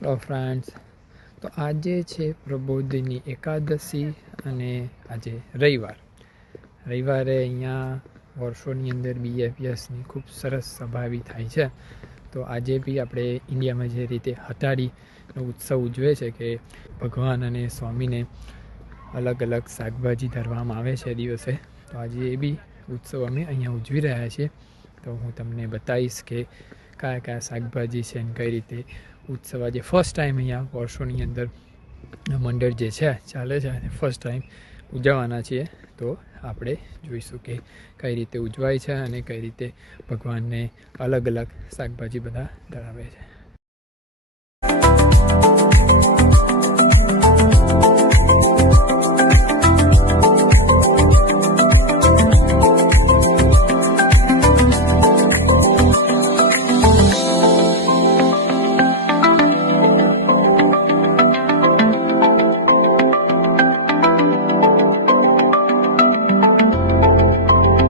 Hello friends, તો આજે છે પ્રબોધિની એકાદશી અને આજે રવિવારે અહીંયા વર્ષોની અંદર BFSની ખૂબ સરસ સભા બી થાય છે. તો આજે બી આપણે ઇન્ડિયામાં જે રીતે હટાડીનો ઉત્સવ ઉજવે છે કે ભગવાન અને સ્વામીને અલગ અલગ શાકભાજી ધરવામાં આવે છે દિવસે, તો આજે એ બી ઉત્સવ અમે અહીંયા ઉજવી રહ્યા છીએ. તો હું તમને બતાવીશ કે કયા કયા શાકભાજી છે અને કઈ રીતે ઉત્સવ આજે ફર્સ્ટ ટાઈમ અહીંયા વર્ષોની અંદર મંડળ જે છે ચાલે છે, ફર્સ્ટ ટાઈમ ઉજવવાના છીએ. તો આપણે જોઈશું કે કઈ રીતે ઉજવાય છે અને કઈ રીતે ભગવાનને અલગ અલગ શાકભાજી બધા ધરાવે છે.